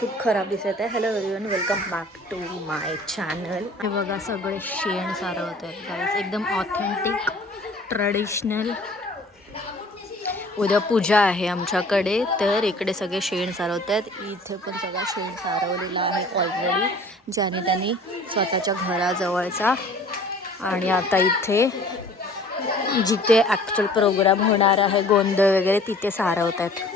खूप खराब दिसत आहे. Hello everyone, welcome back to my channel. हे बघा सगळे शेण सारवत आहेत गाईस, एकदम ऑथेंटिक ट्रेडिशनल. उद्या पूजा आहे आमच्याकडे, तर इकडे सगळे शेण सारवत आहेत. इथे पण सगळा शेण सारवलेला आहे ऑलरेडी, ज्याने त्यांनी स्वतःच्या घराजवळचा. आणि आता इथे जिथे ॲक्च्युअल प्रोग्राम होणार आहे, गोंधळ वगैरे, तिथे सारवत आहेत.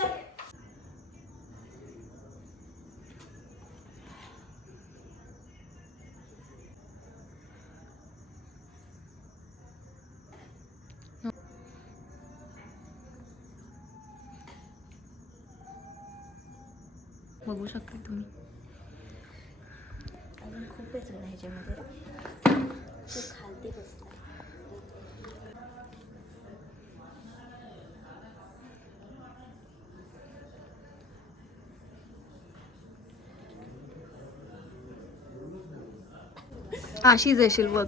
बघू शकता तुम्ही, अजून खूपच आहे ह्याच्यामध्ये. ते खालती बसतात. अशीच येशील बघ,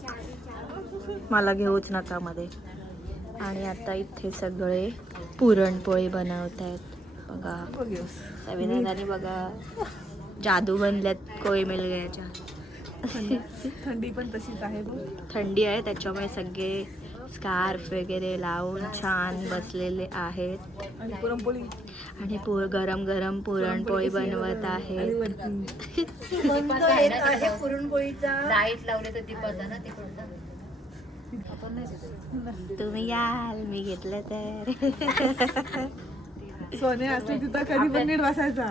मला घेऊच नका मध्ये. आणि आता इथे सगळे पुरणपोळी बनवत आहेत बघा. सविनादानी बघा जादू बनल्यात कोळी मिल गयाच्या. थंडी पण तशीच आहे. थंडी आहे त्याच्यामुळे सगळे स्कार्फ वगैरे लावून छान बसलेले आहेत. आणि पुरणपोळी आणि गरम गरम पुरणपोळी बनवत आहेत. पुरणपोळीचा डाएट लावले तर दीपाचा ना तिकडचा. तुम्ही याल, मी घेतलं तर. सोने असते तिथं कधी पण नीट बसायचा.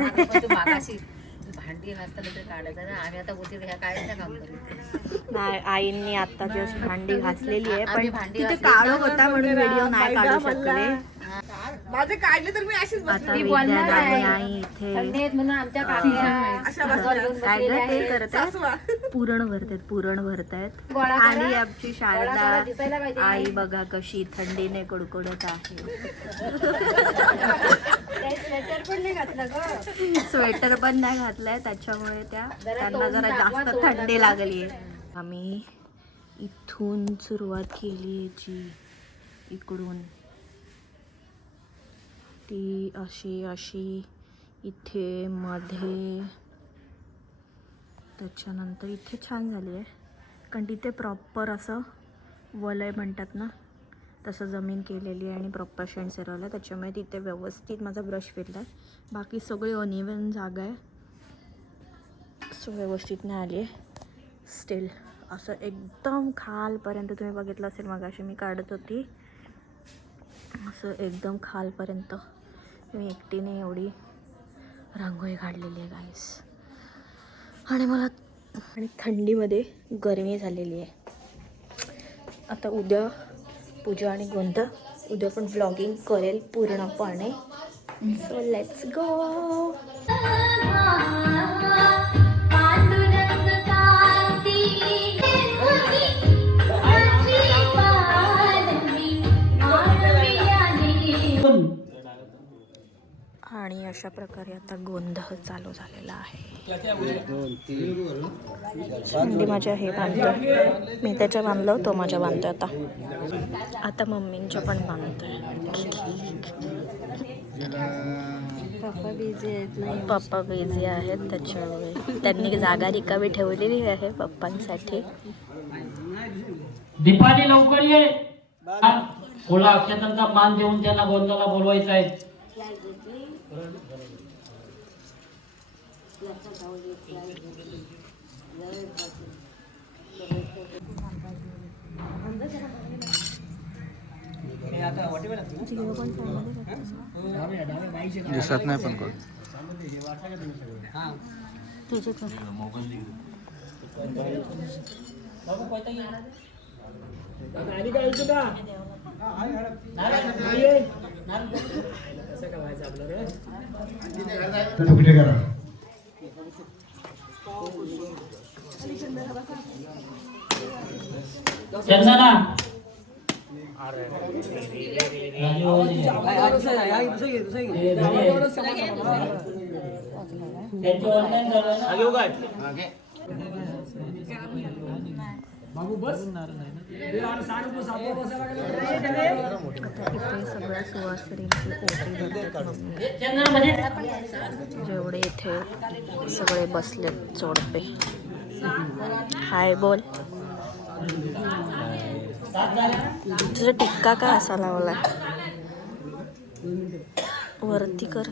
भांडी घासताना तर काढायचं ना. आम्ही आता उशीर ह्या काढायचं काम करतो. नाही, आईंनी आता जस्ट भांडी घासलेली आहे, आम्ही पण भांडी तिथे घासली. काळोख होता म्हणून व्हिडिओ नाही काढू शकले. माझे काढले तर मी अशीच आता बसते. विद्या आणि आई इथे थंडी आहेत म्हणून आमच्या अशा बसल्या. काय ग ते करतात, सासवा. पुरण भरतायत. गोळा करा. आणि आमची गोळा दिसायला शारदा पाहिजे. आई बघा कशी थंडीने कुडकुडत आहे. स्वेटर पण नाही घातलं ग. स्वेटर पण नाही घातलाय, त्याच्यामुळे त्यांना जरा जास्त थंडी लागली आहे. आम्ही इथून सुरुवात केली याची, इकडून ती अशी इथे मध्ये. त्याच्यानंतर इथे छान झाली आहे, कारण तिथे प्रॉपर असं वलय म्हणतात ना, तसं जमीन केलेली आहे आणि प्रॉपर शेण सिरवलं, त्याच्यामुळे तिथे व्यवस्थित माझा ब्रश फिरला आहे. बाकी सगळी अनइवन जागा आहे, सो व्यवस्थित नाही आली आहे. स्टील असं एकदम खालपर्यंत तुम्ही बघितलं असेल, मगाशी मी काढत होती, असं एकदम खालपर्यंत मी एकटीने एवढी रांगोळी काढलेली आहे गाईस. आणि थंडीमध्ये गरमी झालेली आहे. आता उद्या पूजा आणि गोंधळ, उद्या पण व्लॉगिंग करेल पूर्णपणे. So let's go. आणि अशा प्रकारे आता गोंधळ चालू झालेला आहे. मी माझ्या हे बांधलं, मी त्याच्या बांधलं, तो माझ्या बांधतोय. आता मम्मींच्या पण बांधतोय. पप्पा बिझी आहेत, त्याच्यामुळे त्यांनी जागा रिकामी ठेवलेली आहे पप्पांसाठी. दीपाली लवकर ये, फुला अक्षतांचा मान देऊन त्यांना गोंधळाला बोलवायचं आहे. दिसत नाही पण कोण. चंदना आता इथे सगळ्या सुवासिनींची ओटी भरते मम्मी. जेवढे इथे सगळे बसलेत जोडपे. हाय बोल. तुझा टिक्का काय असा लावलाय? वरती कर.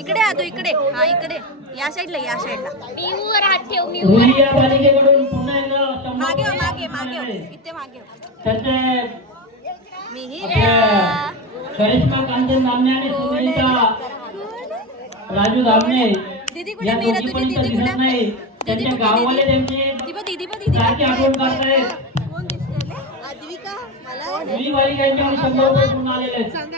इकडे आ तू इकडे. हा इकडे या साईडला या साईडला. रुईया पालिकेकडून पुन्हा एकदा मागे हो, मागे मागे हो. इथे मागे हो. त्याचे मिहिरा करिश्मा कांचन धामणे आणि सुनीता राजू धामणे दीदी कुठे? या मीरा दोघी तुझी पण इथं दीदी दिसत कुठे? नाही. दीदी त्यांच्या कुठे? गाववाले त्यांची दीदी दीदी सारखी आठवण करतायत. कोण दिसतंय? आद्विका मला मुली बालिकांच्याकडून 100 रुपये पूर्ण आलेले आहेत.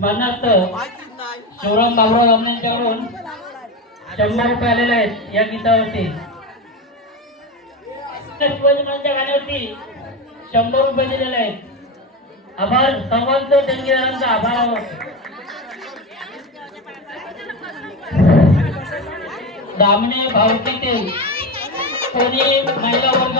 मनात शिवराम बाबुराव यांच्याकडून 100 रुपये आलेले आहेत या गीतावरती. शिवाजीराजांच्या गाण्यावरती 100 रुपये दिलेले आहेत. आभार सर्वांच देणगीदारांचा आभार. दामणे भावकीतील कोणी महिला वर्ग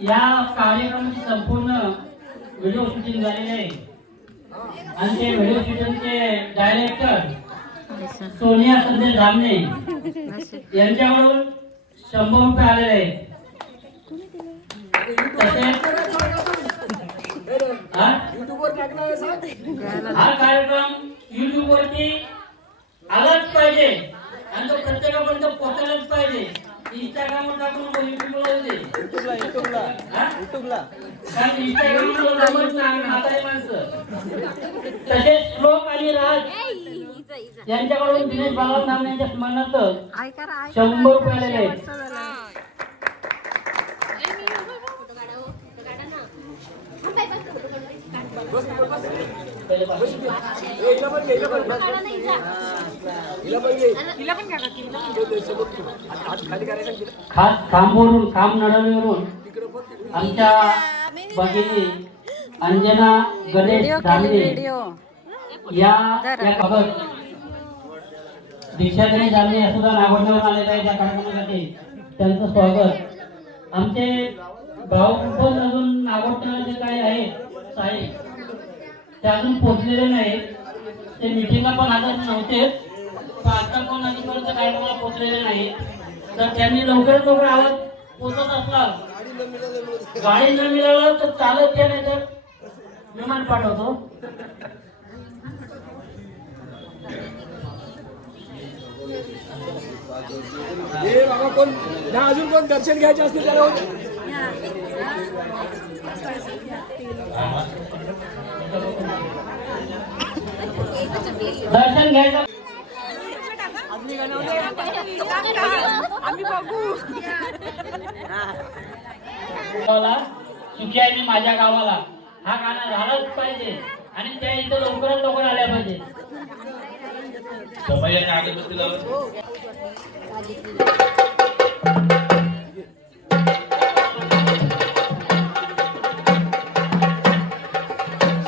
या कार्यक्रमाची संपूर्ण व्हिडिओ शूटिंग झालेली आहे आणि ते व्हिडिओ शूटिंगचे डायरेक्टर सोनिया संदेश धामणे यांच्याकडून 100 रुपये आलेले आहेत. तसेच हा कार्यक्रम YouTube वरती आलाच पाहिजे आणि तो प्रत्येकापर्यंत पोहोचलाच पाहिजे. इंस्टाग्रामवर टाकून युट्यूबला कारण इंस्टाग्रामवर जमत नाही म्हातारी माणसं. तसेच श्लोक आणि राज यांच्याकडून दिनेश बालाराव नाम यांच्या स्मरणार्थ 100 रुपये आलेले आहेत. खास खांबवरून खांब नडवलीवरून आमच्या भगिनी अंजना गणेश धामणे या बाबत दीक्षा गणेश धामणे या सुद्धा नागोठण्यावर आलेल्या आहे. त्या कार्यक्रमासाठी त्यांचं स्वागत. आमचे भाऊ पण अजून नागोठण्याला जे काय आहे साहेब ते अजून पोचलेले नाही. ते मिटिंगला पण हजर नव्हते पण आता कोण अजूनपर्यंत कार्यक्रमाला पोचलेले नाही. तर त्यांनी लवकरात लवकर आवाज पोचत असला गाडी न मिळालं तर चालत या नाही तर विमान पाठवतो. बाबा कोण ना अजून कोण दर्शन घ्यायचे असतील त्याला दर्शन घ्यायचं आम्ही बघू. सुखी आहे मी माझ्या गावाला हा गाणं झालाच पाहिजे आणि त्या इथं लवकरात लवकर आल्या पाहिजे.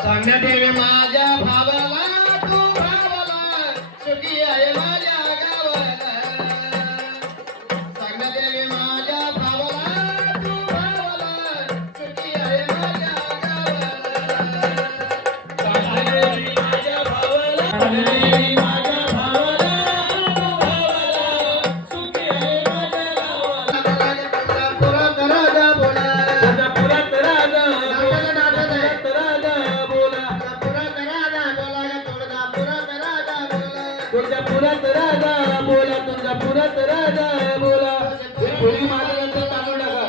सांगण्यात येवे माझ्या भावाला तू भावाला सुखी आहे माझ्या गावाला. सांगण्यात येवे माझ्या भावाला तू भावाला सुखी आहे माझ्या गावाला. सांगण्यात येवे माझ्या भावाला माझ्या भावाला तू भावाला सुखी आहे माझ्या गावाला. पुरात राजा बोला पुरात राजा तुळजापुरात राजा बोला तुळजापुरात राजा बोला. कोणी महाराजांचं तांदूळ नका.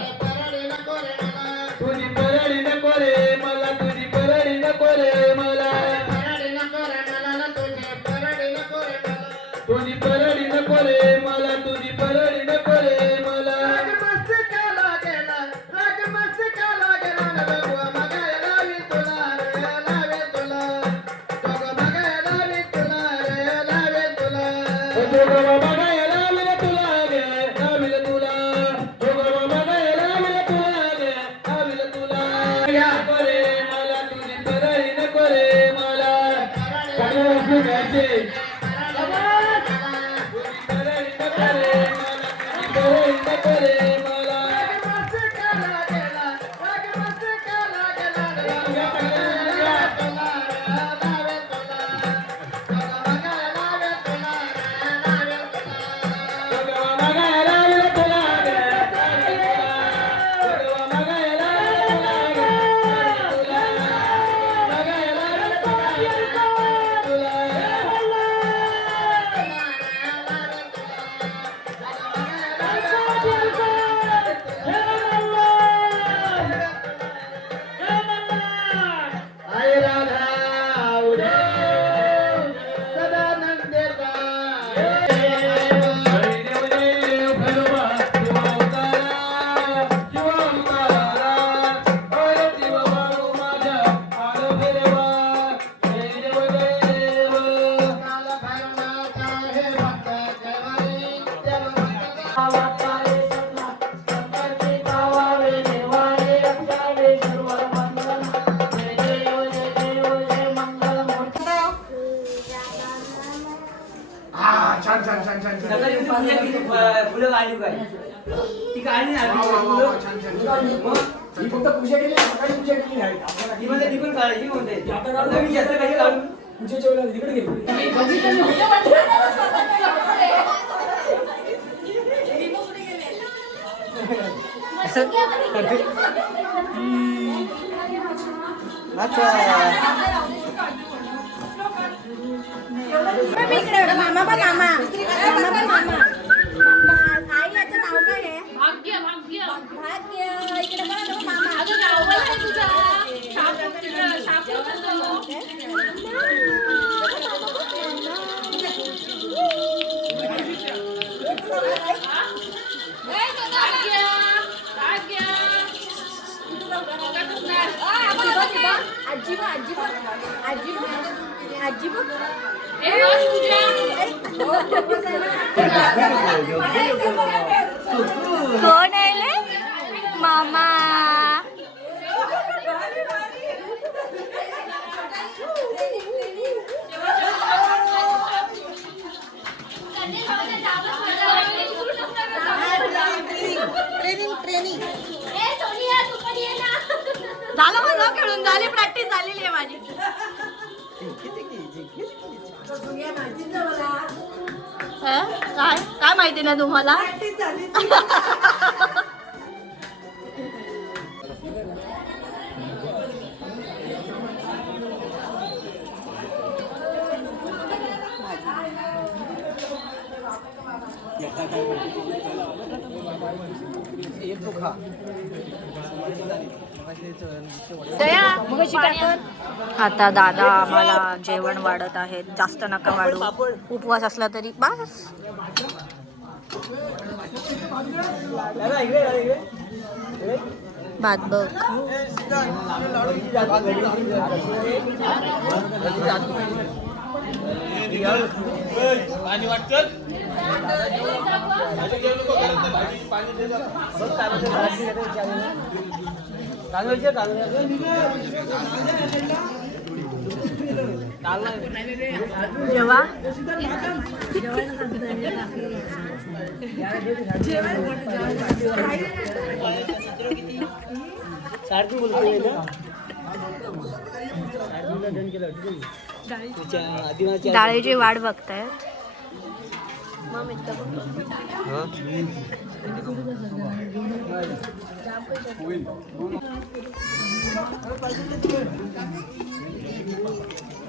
तुझी परडी नको रे मला तुझी परडी नको रे मला. तुझी परडी नको रे मला तुझी परडी नको रे मला. मस्त केला गेला राग मस्त केला गेला बघू मगायला लावी तुला रे लावी तुला. जोगवा बघायला लाविल तुला गे लाविल तुला जोगवा बघायला लाविल तुला गे लाविल तुला करे मला तुझी परळी नको रे मला सगळे उठून घ्यायचे छान छान छान छान छान फुलं काढली काय ती काढली ना ही फक्त पूजा केली सकाळी पूजा केली नाही ती मध्ये ती पण काढायची म्हणते आता मी जास्त काही काढून पूजेच्या वेळेला तिकडे गेली मामा पण मामा आई याचं नाव काय आहे भाग्य इकडे पण मामा कोण आहे मामा ट्रेनिंग झालं माझं खेळून झाली प्रॅक्टिस झालेली आहे माझी काय काय माहिती ना तुम्हाला आता दादा आम्हाला जेवण वाढत आहेत जास्त नका वाढू उपवास असला तरी बस भात बघ जेव्हा डाळीची वाट बघतायत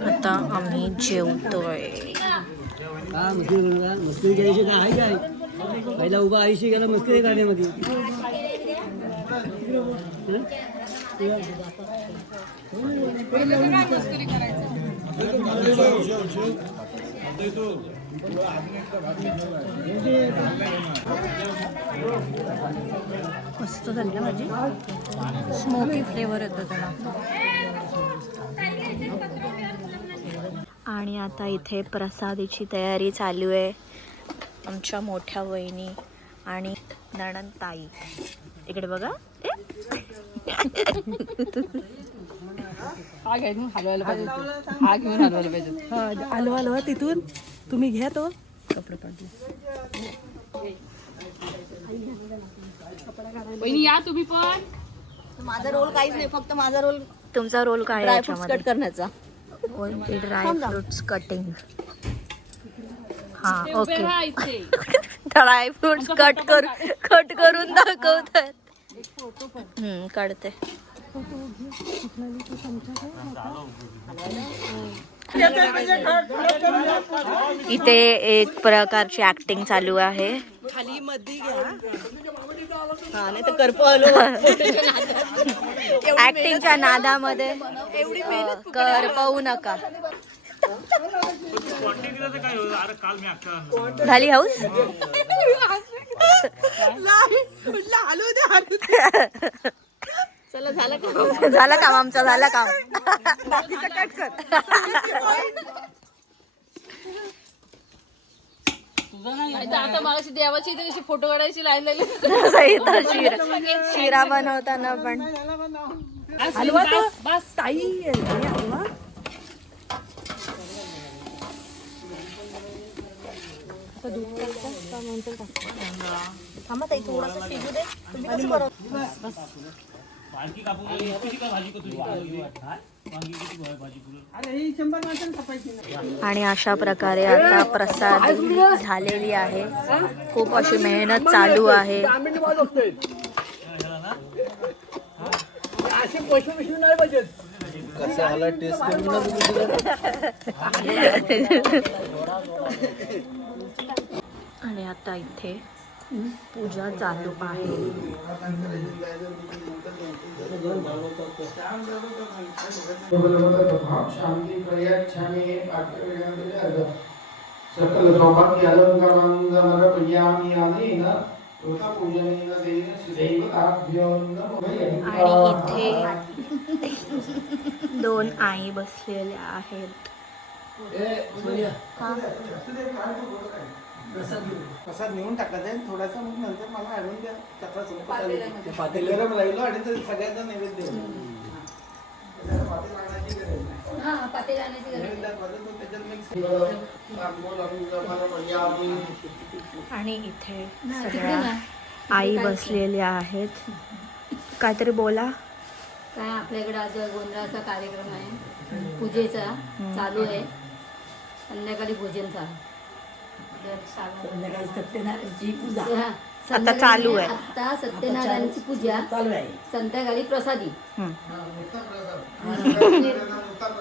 आता आम्ही जेवतोय मस्करी करायची काय आहे काय पहिला उभा आयुष्य गेला मस्करी करण्यामध्ये मस्त झाली ना भाजी स्मोकी फ्लेवर येतो त्याला आणि आता इथे प्रसादीची तयारी चालू आहे आमच्या मोठ्या वहिनी आणि नणंद ताई. इकडे बघा. हा घेऊन हलवायला पाहिजे, हा घेऊन हलवायला पाहिजे. हलवा तिथून तुम्ही घ्या तो कपडे काढले. वहिनी या तुम्ही पण. माझा रोल काहीच नाही, फक्त माझा रोल तुमचा रोल काय आहे ड्रायफ्रुट्स याच्यामध्ये? कट करण्याचा. Dry fruits cutting. हा ओके. हा इथे ड्राय फ्रुट्स कट करून दाखवतात. काढते. इथे एक प्रकारची ऍक्टिंग चालू आहे. खाली मध्ये घ्या. हा नाही तर करपो आलो. ऍक्टिंगच्या नादामध्ये करपवू नका. झाली हाऊस. चला झालं का? झालं काम आमचं, झालं काम. आता मागाशी देवाची इथे कशी फोटो काढायची लाईन लागली. शिरा बनवताना पण हलवा तो बस ताई. हलवा थांबा ताई, थोडंसं शिजू दे. तुम्ही कसं बनवता? आणि अशा प्रकारे आता प्रसाद झालेली आहे. खूप अशी मेहनत चालू आहे. कसं आला टेस्ट आणि आता इथे पूजा चालू आहे. सकल सौभाग्य आणि इथे 2 आई बसलेल्या आहेत. प्रसाद नेऊन टाकायचा आहे थोडासा, मग नंतर मला आणून द्या. गरम राहिलो आणि तर सगळ्यांना नैवेद्य आणि इथे सगळ्या आई बसलेल्या आहेत. काहीतरी बोला. काय आपल्याकडे आज गोंधळाचा कार्यक्रम आहे, पूजेचा चालू आहे. संध्याकाळी भोजनचा. सत्यनारायणची पूजा आता चालू आहे. आता सत्यनारायणची पूजा चालू आहे. संध्याकाळी प्रसादी.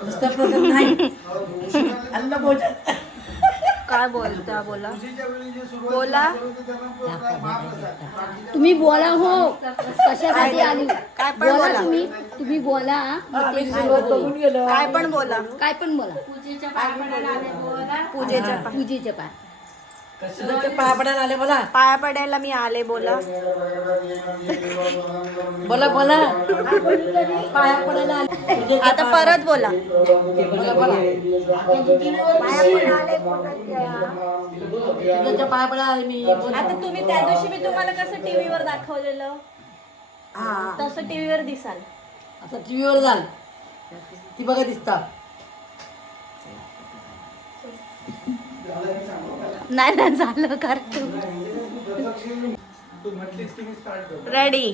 नुसतं प्रसाद नाही, अन्न भोजन. काय बोलता? बोला बोला. तुम्ही बोला. हो, कशासाठी आली? काय पण बोला. तुम्ही बोला. बघून गेलो. काय पण बोला. काय पण बोला. पूजेच्या पूजेच्या पाय. पाया पडायला आले. बोला पाया पडायला मी आले. बोला बोला बोला. पाया पडायला आले. आता परत बोला. बोला बोला. तुझ्या पाया पडायला आले मी. आता तुम्ही त्या दिवशी मी तुम्हाला कसं टीव्हीवर दाखवलेलं तसं टीव्हीवर दिसाल. आता टीव्हीवर जाल ती बघा दिसता. नाही ना झालं कार्टून. रेडी.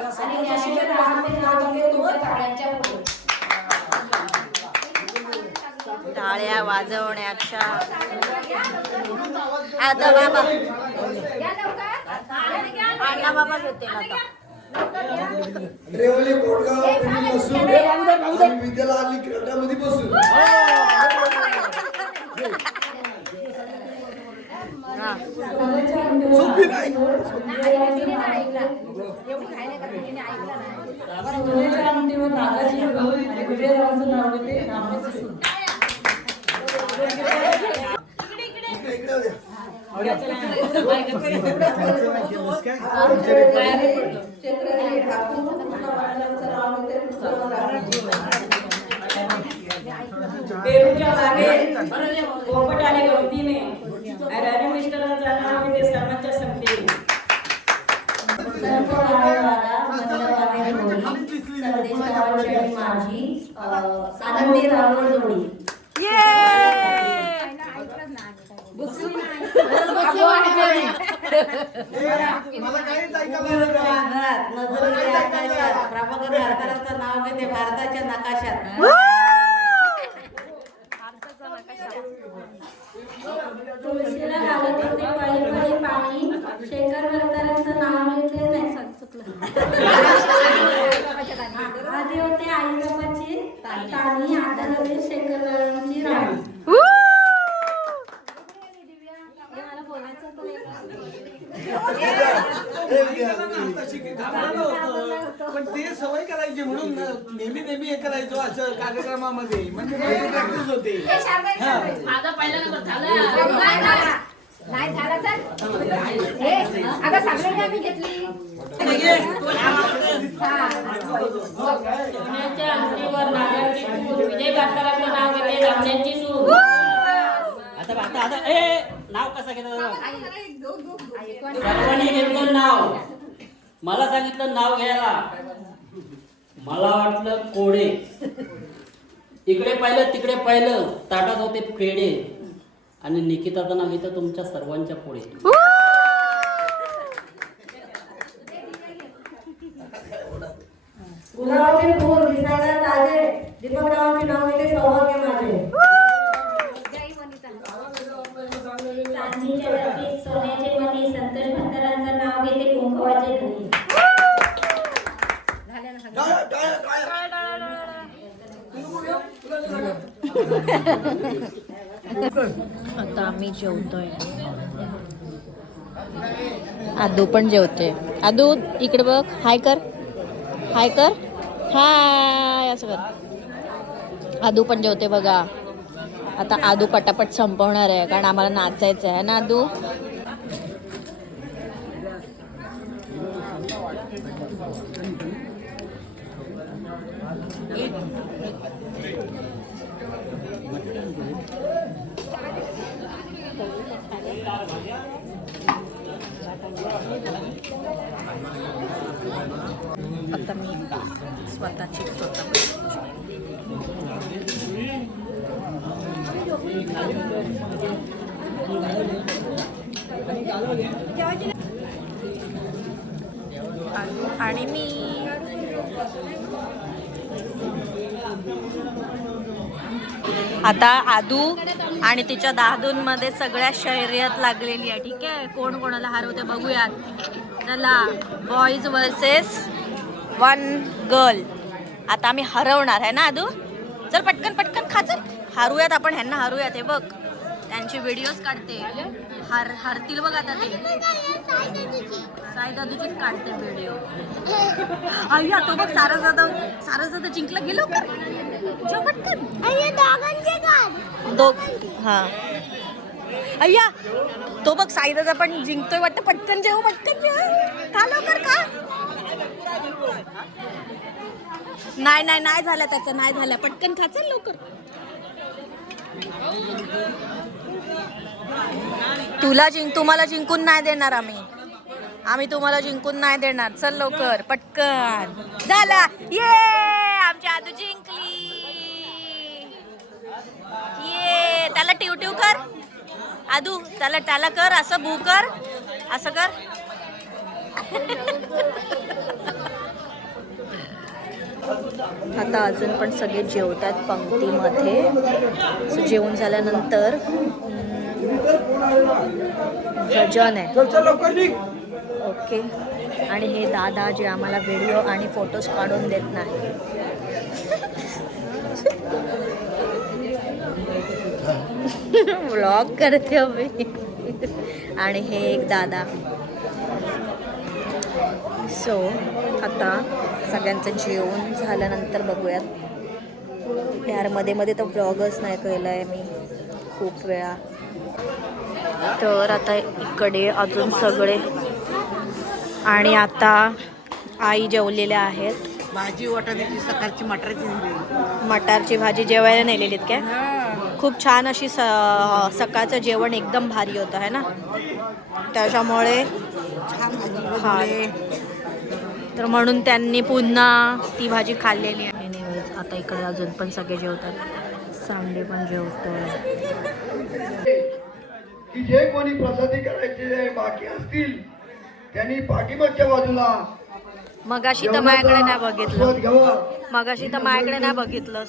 आणि ज्ञानेश्वर रावांचे नाव घेते तुमच्या सगळ्यांच्या पुढे. टाळ्या वाजवण्याच्या आता बाबा अण्णा बाबा घेते आता. रेवली कोटगाव प्रेमी बसून आणि विद्याला आली क्रीडामध्ये बसून सोपी नाही. पेरूच्या बागेत पोपट आणि गवतीने राणी मिस्टरांचं नाव घेते सर्वांच्या संगतीने. माझी आनंदी रावळ जोडी. प्रभाकर भारताचं नाव घेते भारताच्या नकाशात. तुळशीला घालत होते पळी पळी पाणी, शेखर वरकरांचं नाव घेतले नाही चुकलं. आधी होते आई बाबाची तानी, आता नवीन शेखरवारांची राणी. मला बोलायचं पण ते सवय करायची म्हणून नेहमी नेहमी हे करायचो असं कार्यक्रमामध्ये म्हणजे प्रॅक्टिस होते. माझा पहिला नंबर झाला नाही झाला तर आता सगळ्यांनी आम्ही घेतली. सोन्याच्या अंगठीवर नागाची सूर, विजय भास्करांचं नाव घेते धामण्यांची सूर. आता नाव कसं घेतात सर्वांनी घेतलं नाव. मला सांगितलं नाव घ्यायला, मला वाटलं कोडे. इकडे पाहिलं तिकडे पाहिलं, ताटात होते पेढे आणि निकिताचं नाव घेतं तुमच्या सर्वांच्या पुढे. गुलाबाचे फूल दिसायला ताजे, दीपकरावांचे नाव घेते सौभाग्य माझे. चांदीच्या लकीत सोन्याचे मणी, संतोष भंडारांचं नाव घेते कुंकवाचे धनी. आता आम्ही जेवतोय. आदू पण जेवते. आदू इकडे बघ, हाय कर, हाय कर, हाय असं कर. आदू पण जेवते बघा. आता आदू पटापट संपवणार आहे कारण आम्हाला नाचायचं आहे ना आदू. आता मी स्वतःची आणि मी आता आदू आणि तिच्या दादूंमध्ये सगळ्या शर्यत लागलेली आहे. ठीक आहे, कोण कोणाला हरवते बघूयात. चला, बॉईज वर्सेस 1 गर्ल. आता आम्ही हरवणार आहे ना आदू. चल पटकन पटकन खा, चल हारूयात आपण ह्यांना, हारूयात. हे बघ त्यांचे व्हिडिओज काढते, हरतील बघ आता ते. साई दादूचीच काढते व्हिडिओ. अय्या तो बघ सारस जिंकला गेलो कर पटकन. हा अय्या तो बघ साई दादा पण जिंकतोय वाटतं. पटकन जेव, पटकन जेव, खा लवकर खा. नाही नाही नाही झालं त्याचं, नाही झालं. पटकन खा, चल लवकर. तुम्हाला जिंकून नाही देणार आम्ही तुम्हाला जिंकून नाही देणार. चल लवकर पटकन. झाला, ये आमची आदू जिंकली. ये त्याला टिव टिव कर आदू, त्याला कर, असं बू कर, असं कर. आता अजून पण सगळे जेवतात पंक्तीमध्ये. सो जेवण झाल्यानंतर भजन आहे. ओके. आणि हे दादा जे आम्हाला व्हिडिओ आणि फोटोज काढून देत नाही. व्लॉग करते हो मी. आणि हे एक दादा. सो आता सगळ्यांचं जेवण झाल्यानंतर बघूयात. यार मध्ये मध्ये तर व्लॉगच नाही केलं आहे मी खूप वेळा. तर आता इकडे अजून सगळे आणि आता आई जेवलेल्या आहेत. भाजी वाटाण्याची सकाळची मटारची भाजी जेवायला नेलेलीत काय? खूप छान अशी सकाळचं जेवण एकदम भारी होतं आहे ना, त्याच्यामुळे हा तर म्हणून त्यांनी पुन्हा ती भाजी खाल्लेली आहे. एनिवेज आता इकडे अजून पण सगळे जेवतात. सांडे पण जेवतोय. की जे कोणी प्रसादी करायचे बाकी असतील त्यांनी पाठीमागच्या बाजूला. मगाशी तर माझ्याकडे नाही बघितलं. मगाशी तर माझ्याकडे नाही बघितलंस.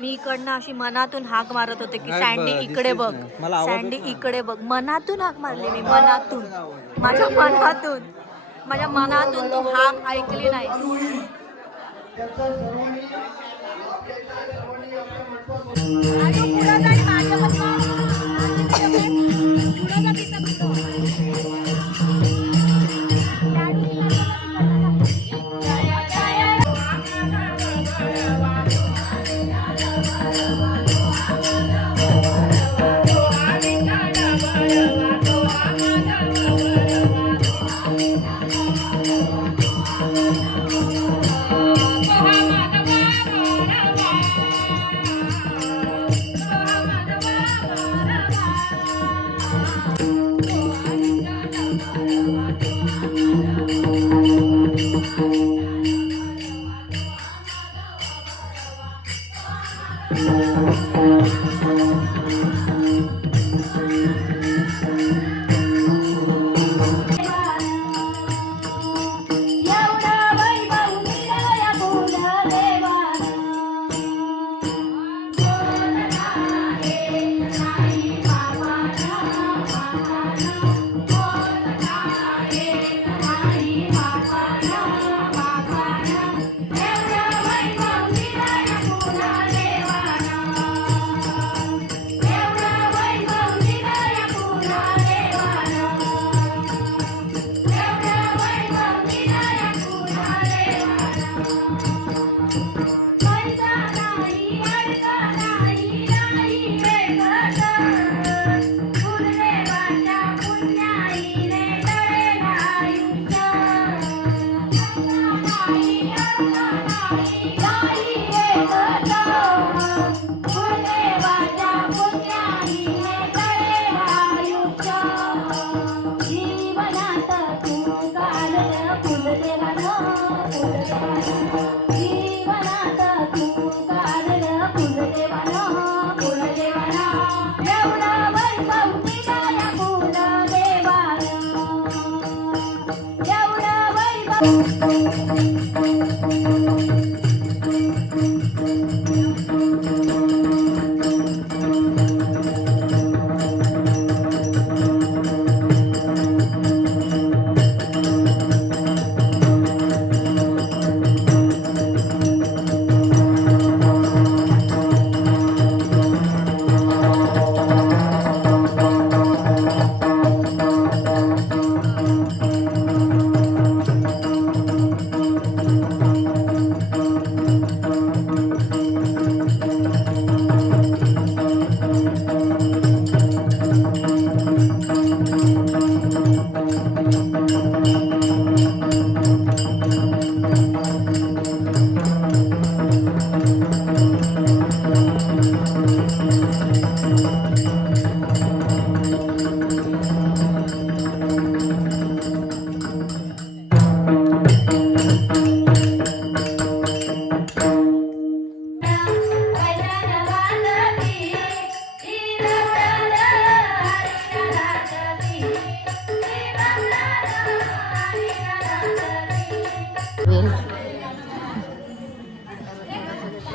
मी इकडनं अशी मनातून हाक मारत होते की सँडी इकडे बघ, सँडी इकडे बघ. मनातून हाक मारली मी, मनातून, माझ्या मनातून तू हाक ऐकली नाही.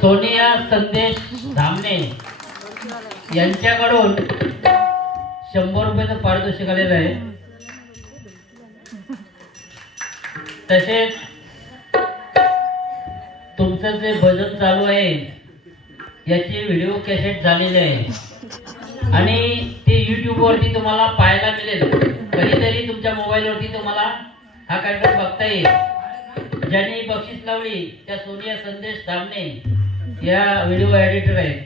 सोनिया संदेश धामणे यांच्याकडून 100 रुपयाचं पारितोषिक आलेलं आहे. तसेच तुमचं जे भजन चालू आहे याची व्हिडिओ कॅसेट झालेली आहे आणि ते YouTube वरती तुम्हाला पाहायला मिळेल. कधीतरी तुमच्या मोबाईलवरती तुम्हाला हा कार्यक्रम बघता येईल. ज्यांनी बक्षीस लावली त्या सोनिया संदेश धामणे या व्हिडिओ एडिटर आहेत.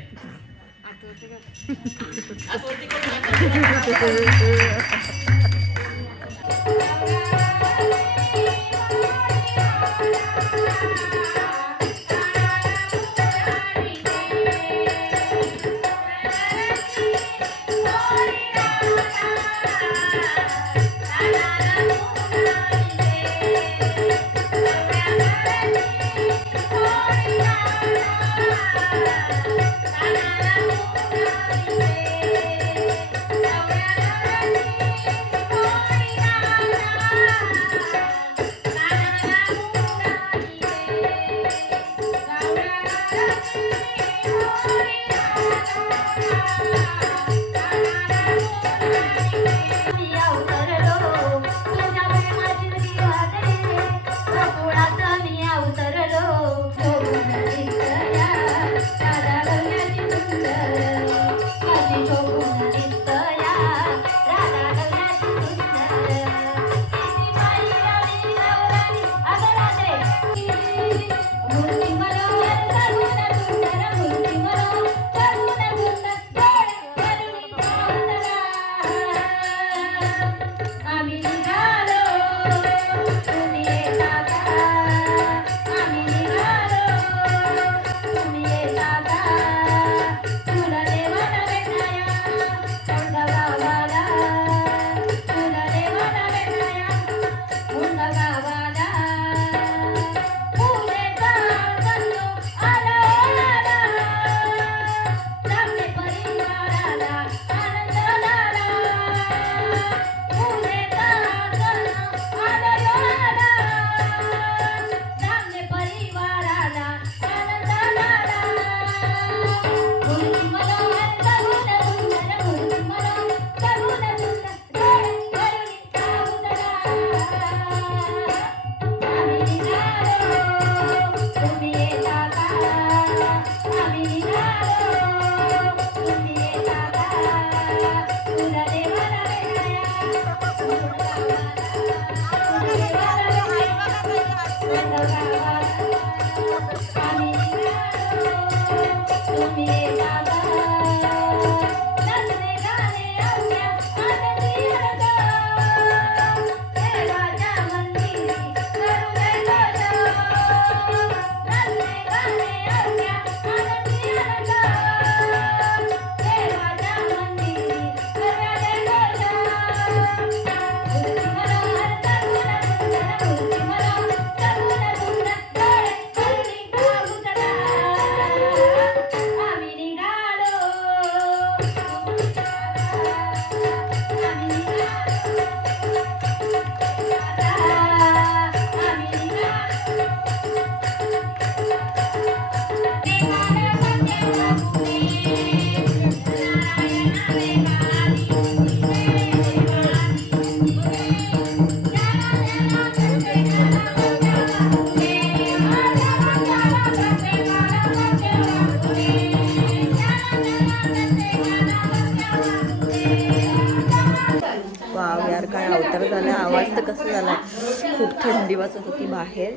अवतार झाला. आवाज तर कसं झाला आहे, खूप थंडी वाजत होती बाहेर,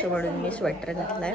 सो म्हणून मी स्वेटर घातलाय.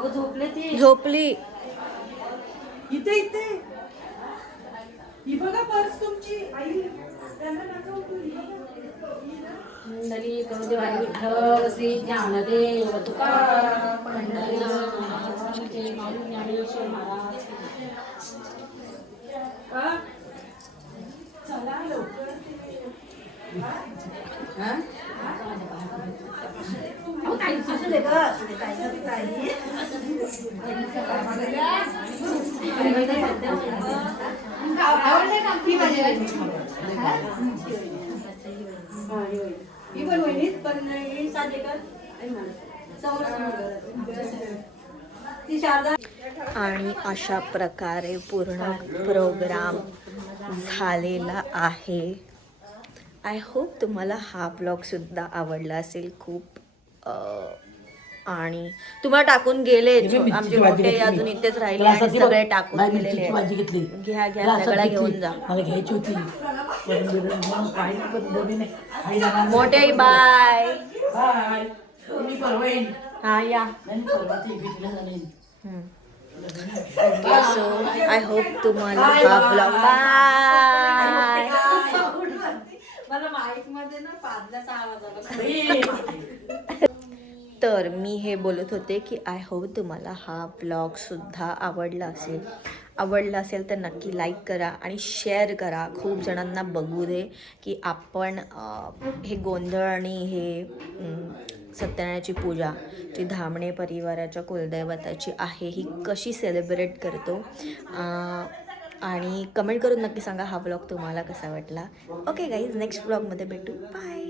हो झोपले ती. झोपली. इथे इथे ही बघा पर्स तुमची आई त्यांना दाखव. मंडळी करू दे हरी विठ्ठल श्री ज्ञानदेव तुकाराम पंढरीनाथ महाराज, माऊली ज्ञानेश्वर महाराज. चला लवकर. असू दे ग, असू दे, काही ना ते काही. आवडले का ती भाजी? ही पण वहिनीच पण ही साधे कर. समोर ती शारदा. आणि अशा प्रकारे पूर्ण प्रोग्राम झालेला आहे. आय होप तुम्हाला हा ब्लॉगसुद्धा आवडला असेल खूप. आणि तुम्हाला टाकून गेले आमचे मोठे अजून इथेच राहिले आणि सगळे टाकून गेलेले आहेत. घ्या घ्या सगळ्या घेऊन जा. मला घ्यायची होती मोठे बाय. बाय. मी परवा येईन. हा या. नाही, परवा ती भेटीला जाईन. ओके सो आय होप तुम्हाला हा ब्लॉग बाय. मला माईक मध्ये ना पादल्याचा आवाज आला. तर मी हे बोलत होते की आय होप तुम्हाला हा ब्लॉगसुद्धा आवडला असेल तर नक्की लाईक करा आणि शेअर करा. खूप जणांना बघू दे की आपण हे गोंधळ आणि हे सत्यनारायणाची पूजा जी धामणे परिवाराच्या कुलदैवताची आहे ही कशी सेलिब्रेट करतो. आणि कमेंट करून नक्की सांगा हा ब्लॉग तुम्हाला कसा वाटला. ओके गाईज, नेक्स्ट ब्लॉगमध्ये भेटू. बाय.